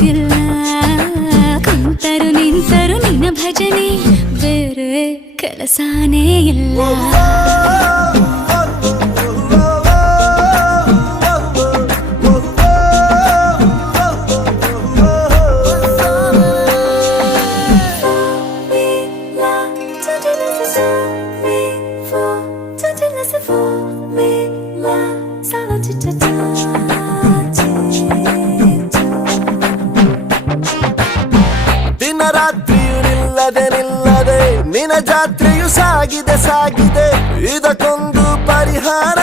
ಗೊತ್ತಿಲ್ಲ ಕುಂತರು ನಿಂತರು ನಿನ್ನ ಭಜನೆ ಬೇರೆ ಕೆಲಸನೇ ಇಲ್ಲ ದಿನ ರಾತ್ರಿಯು ನಿಲ್ಲದೆ ನಿನ್ನ ಜಾತ್ರೆಯು ಸಾಗಿದೆ ಇದಕ್ಕೊಂದು ಪರಿಹಾರ